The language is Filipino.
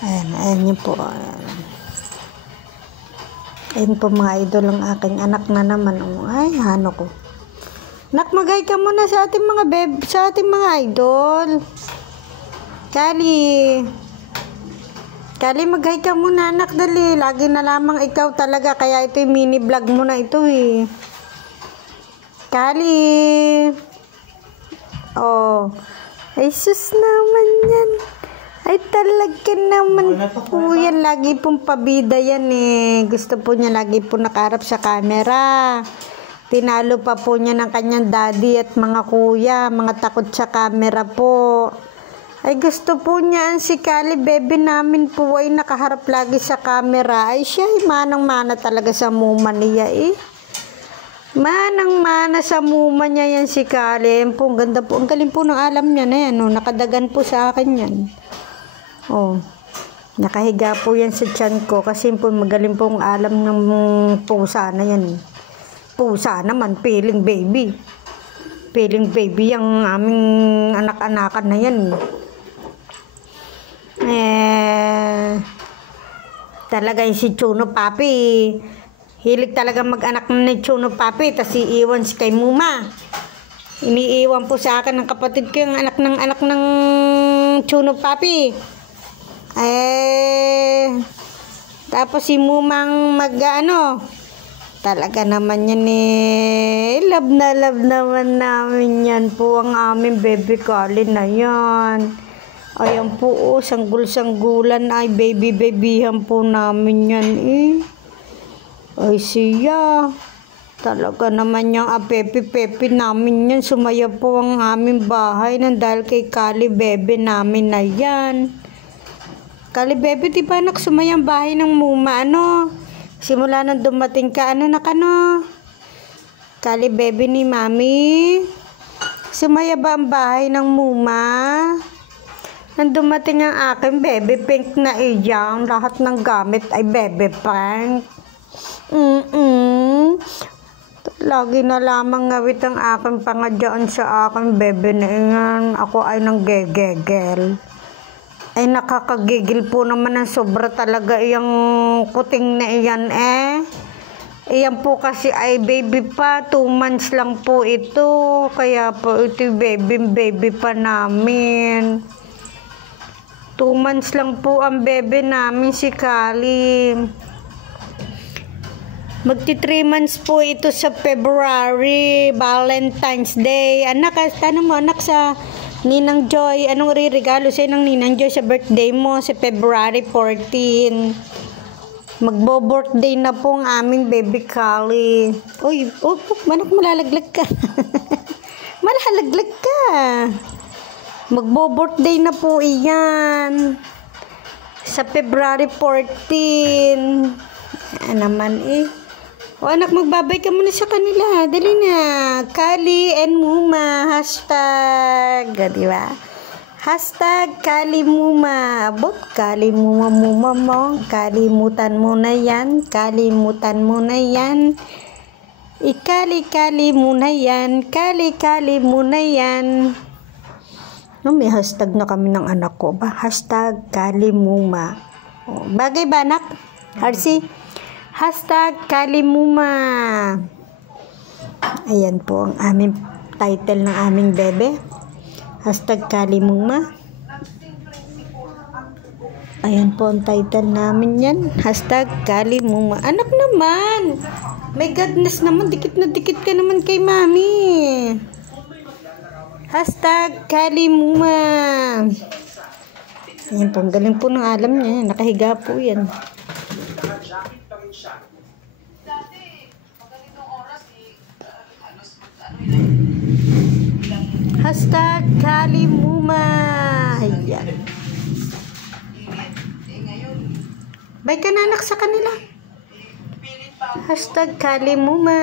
Ayan yun po. Ayan po mga idol, ang aking anak na naman. Ay, hano ko. Nak, magay ka muna sa ating mga sa ating mga idol. Kali, mag-hi ka muna, anak, dali. Lagi na lamang ikaw talaga, kaya ito yung mini vlog mo na ito eh. Kali. Oh. Ay, sus naman yan. Ay, talaga naman po yan. Lagi pong pabida yan eh. Gusto po niya lagi po nakaharap sa camera. Tinalo pa po niya ng kanyang daddy at mga kuya. Mga takot sa camera po. Ay, gusto po niya ang si Kali, baby namin po ay nakaharap lagi sa camera. Ay, siya ay manang-mana talaga sa muma niya eh. Manang-mana sa muma niya yan si Kali. Ang po, ang ganda po. Ang galing po ng alam niya na yan. Oh. Nakadagan po sa akin yan. Oh. Nakahiga po yan sa tiyan ko. Kasi po magaling po ang alam ng pusa na yan. Pusa naman, feeling baby. Feeling baby yung aming anak-anakan na yan. Talaga yung si Chuno Papi. Hilig talaga mag-anak na ni Chuno Papi. Tas iiwan si kay Muma. Iniiwan po sa akin ng kapatid ko yung anak ng Chuno Papi. Tapos si Mumang talaga naman yan eh. Love na love naman namin yan po ang aming baby Kali na yan. Ayan po oh, sanggul-sanggulan ay baby-babyhan po namin yan eh. Ay siya. Talaga naman yung apepi-pepi namin yan. Sumaya po ang aming bahay nang dahil kay Kali baby namin na yan. Kali baby, di ba anak sumaya ang bahay ng Muma Simula nang dumating ka, Kali baby ni Mami. Sumaya ba ang bahay ng Muma? Nang dumating ang aking baby pink na iyang, lahat ng gamit ay baby pink. Lagi na lamang ngawit ang aking pangadyaan sa aking baby na iyan. Ako ay nang gegegel. Ay nakakagigil po naman ang sobra talaga iyang kuting na iyan eh. Iyan po kasi ay baby pa, 2 months lang po ito. Kaya po ito baby pa namin. 2 months lang po ang baby namin si Kali. Magti 3 months po ito sa February, Valentine's Day. Anak, tanong mo anak sa Ninang Joy, anong ririgalo sa'yo ng Ninang Joy sa birthday mo sa February 14? Magbo-birthday na po ang aming baby Kali. Uy, manak malalaglag ka. Malalaglag ka. Magbo-birthday na po iyan. Sa February 14. Naman eh. O anak, magbabay ka muna sa kanila. Dali na. Kali and Muma. Hashtag. Diba? Hashtag Kali Muma. Abot, Kali Muma mo. Kalimutan mo na yan. Kalimutan mo na yan. Ikali-kali mo na yan. Kali-kali mo na yan. May hashtag na kami ng anak ko ba? Hashtag Kali Muma. Bagay ba anak? RC? Hashtag Kali Muma. Ayan po ang aming title ng aming bebe. Hashtag Kali Muma. Ayan po ang title namin yan. Hashtag Kali Muma. Anak naman. My goodness naman. Dikit na dikit ka naman kay mami. Hashtag Kali Muma. Ayan po. Ang galing po ng alam niya. Nakahiga po yan. Hashtag Kali Muma. Ayan. Bye ka na anak sa kanila. Hashtag Kali Muma.